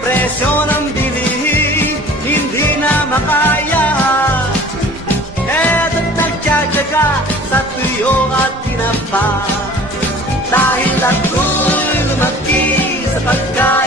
presyo ng bilihin hindi na makaya. Eto't nagtsatsaga sa tuyo at tinapa, dahil ako'y lumaki sa pagkain.